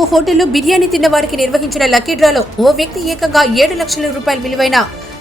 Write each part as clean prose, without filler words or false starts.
ఓ హోటల్లో బిర్యానీ తిన్న వారికి నిర్వహించిన లక్కీ డ్రాలో ఓ వ్యక్తి ఏకంగా 7 లక్షల రూపాయల విలువైన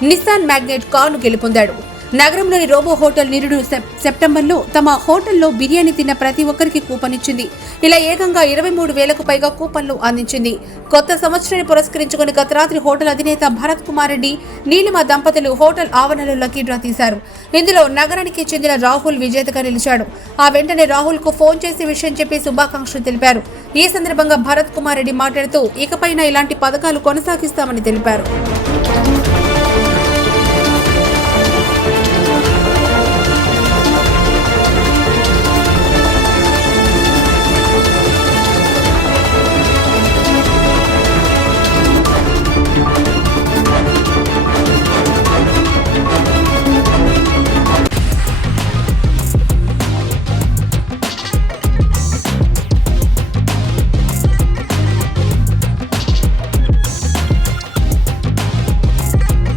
నిస్సాన్ మ్యాగ్నెట్ కారును గెలుపొందాడు. నగరంలోని రోబో హోటల్ నిరుడు సెప్టెంబర్లో తమ హోటల్లో బిర్యానీ తిన్న ప్రతి ఒక్కరికి కూపన్ ఇచ్చింది. ఇలా ఏకంగా 23,000కు పైగా కూపన్లు అందించింది. కొత్త సంవత్సరాన్ని పురస్కరించుకుని గత రాత్రి హోటల్ అధినేత భరత్ కుమార్ రెడ్డి, నీలిమ దంపతులు హోటల్ ఆవరణలో లక్కీ డ్రా తీశారు. ఇందులో నగరానికి చెందిన రాహుల్ విజేతగా నిలిచాడు. ఆ వెంటనే రాహుల్ కు ఫోన్ చేసి విషయం చెప్పి శుభాకాంక్షలు తెలిపారు. ఈ సందర్భంగా భరత్ కుమార్ రెడ్డి మాట్లాడుతూ ఇకపైన ఇలాంటి పథకాలు కొనసాగిస్తామని తెలిపారు.